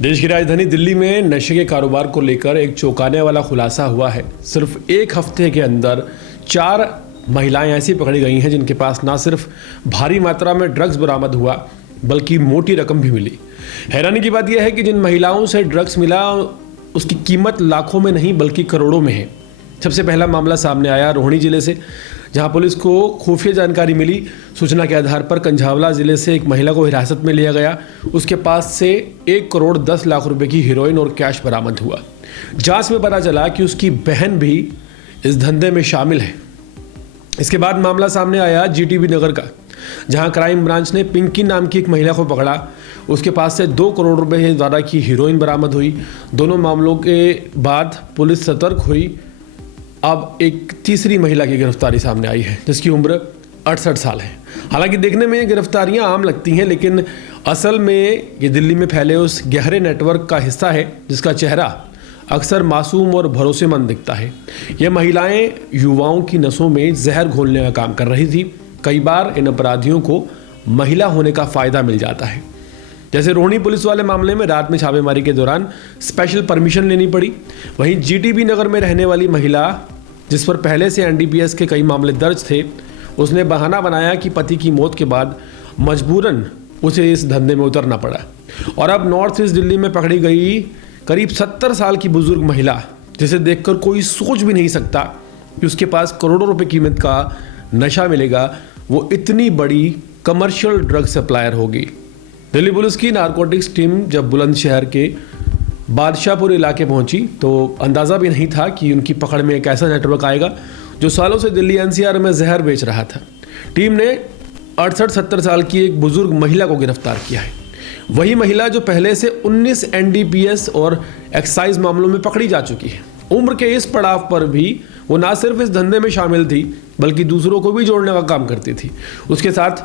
देश की राजधानी दिल्ली में नशे के कारोबार को लेकर एक चौंकाने वाला खुलासा हुआ है। सिर्फ एक हफ्ते के अंदर 4 महिलाएं ऐसी पकड़ी गई हैं जिनके पास ना सिर्फ भारी मात्रा में ड्रग्स बरामद हुआ बल्कि मोटी रकम भी मिली। हैरानी की बात यह है कि जिन महिलाओं से ड्रग्स मिला उसकी कीमत लाखों में नहीं बल्कि करोड़ों में है। सबसे पहला मामला सामने आया रोहिणी जिले से, जहां पुलिस को खुफिया जानकारी मिली। सूचना के आधार पर कंझावला जिले से एक महिला को हिरासत में लिया गया। उसके पास से 1 करोड़ 10 लाख रुपए की हीरोइन और कैश बरामद हुआ। जांच में पता चला कि उसकी बहन भी इस धंधे में शामिल है। इसके बाद मामला सामने आया जीटीबी नगर का, जहां क्राइम ब्रांच ने पिंकी नाम की एक महिला को पकड़ा। उसके पास से 2 करोड़ रुपए से ज़्यादा की हीरोइन बरामद हुई। दोनों मामलों के बाद पुलिस सतर्क हुई। अब एक तीसरी महिला की गिरफ्तारी सामने आई है जिसकी उम्र 68 साल है। हालांकि देखने में ये गिरफ्तारियां आम लगती हैं, लेकिन असल में ये दिल्ली में फैले उस गहरे नेटवर्क का हिस्सा है जिसका चेहरा अक्सर मासूम और भरोसेमंद दिखता है। ये महिलाएं युवाओं की नसों में जहर घोलने का काम कर रही थी। कई बार इन अपराधियों को महिला होने का फ़ायदा मिल जाता है। जैसे रोहिणी पुलिस वाले मामले में रात में छापेमारी के दौरान स्पेशल परमिशन लेनी पड़ी। वहीं जीटीबी नगर में रहने वाली महिला, जिस पर पहले से एनडीपीएस के कई मामले दर्ज थे, उसने बहाना बनाया कि पति की मौत के बाद मजबूरन उसे इस धंधे में उतरना पड़ा। और अब नॉर्थ ईस्ट दिल्ली में पकड़ी गई करीब 70 साल की बुजुर्ग महिला, जिसे देखकर कोई सोच भी नहीं सकता कि उसके पास करोड़ों रुपए कीमत का नशा मिलेगा, वो इतनी बड़ी कमर्शियल ड्रग सप्लायर होगी। दिल्ली पुलिस की नारकोटिक्स टीम जब बुलंदशहर के बादशाहपुर इलाके पहुंची तो अंदाज़ा भी नहीं था कि उनकी पकड़ में एक ऐसा नेटवर्क आएगा जो सालों से दिल्ली एनसीआर में जहर बेच रहा था। टीम ने 68-70 साल की एक बुजुर्ग महिला को गिरफ्तार किया है। वही महिला जो पहले से 19 एनडीपीएस और एक्साइज मामलों में पकड़ी जा चुकी है। उम्र के इस पड़ाव पर भी वो ना सिर्फ इस धंधे में शामिल थी बल्कि दूसरों को भी जोड़ने का काम करती थी। उसके साथ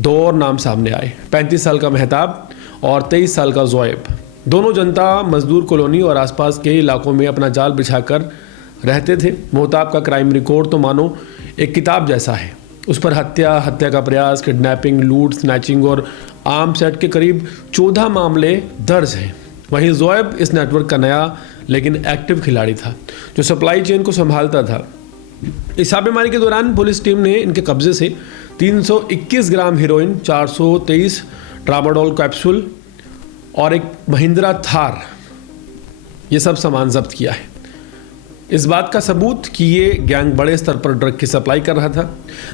2 और नाम सामने आए, 35 साल का मेहताब और 23 साल का ज़ोएब। दोनों जनता मजदूर कॉलोनी और आसपास के इलाकों में अपना जाल बिछाकर रहते थे। मेहताब का क्राइम रिकॉर्ड तो मानो एक किताब जैसा है। उस पर हत्या का प्रयास, किडनैपिंग, लूट, स्नैचिंग और आर्म सेट के करीब 14 मामले दर्ज हैं। वहीं ज़ोएब इस नेटवर्क का नया लेकिन एक्टिव खिलाड़ी था जो सप्लाई चेन को संभालता था। इस छापेमारी के दौरान पुलिस टीम ने इनके कब्जे से 321 ग्राम हीरोइन, 423 ट्रामाडोल कैप्सूल और एक महिंद्रा थार, ये सब सामान जब्त किया है। इस बात का सबूत कि ये गैंग बड़े स्तर पर ड्रग की सप्लाई कर रहा था।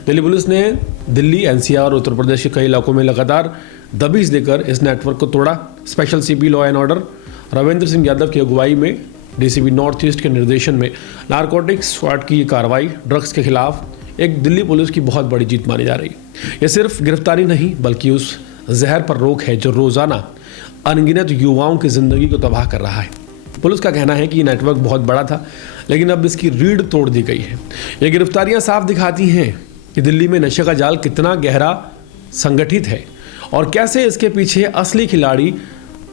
दिल्ली पुलिस ने दिल्ली, एनसीआर और उत्तर प्रदेश के कई इलाकों में लगातार दबिश देकर इस नेटवर्क को तोड़ा। Special CP law and order Ravindra Singh Yadav की अगुवाई में डीसीपी नॉर्थ ईस्ट के निर्देशन में नारकोटिक्स स्क्वाड की ये कार्रवाई ड्रग्स के खिलाफ एक दिल्ली पुलिस की बहुत बड़ी जीत मानी जा रही है। ये सिर्फ गिरफ्तारी नहीं बल्कि उस जहर पर रोक है जो रोज़ाना अनगिनत युवाओं की ज़िंदगी को तबाह कर रहा है। पुलिस का कहना है कि ये नेटवर्क बहुत बड़ा था, लेकिन अब इसकी रीढ़ तोड़ दी गई है। ये गिरफ्तारियां साफ दिखाती हैं कि दिल्ली में नशे का जाल कितना गहरा संगठित है और कैसे इसके पीछे असली खिलाड़ी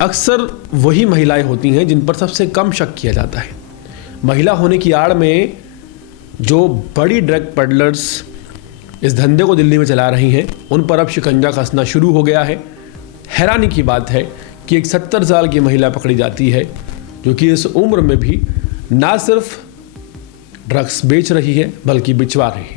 अक्सर वही महिलाएं होती हैं जिन पर सबसे कम शक किया जाता है। महिला होने की आड़ में जो बड़ी ड्रग पेडलर्स इस धंधे को दिल्ली में चला रही हैं, उन पर अब शिकंजा कसना शुरू हो गया है। हैरानी की बात है कि एक 70 साल की महिला पकड़ी जाती है जो कि इस उम्र में भी ना सिर्फ ड्रग्स बेच रही है बल्कि बिचवा रही है।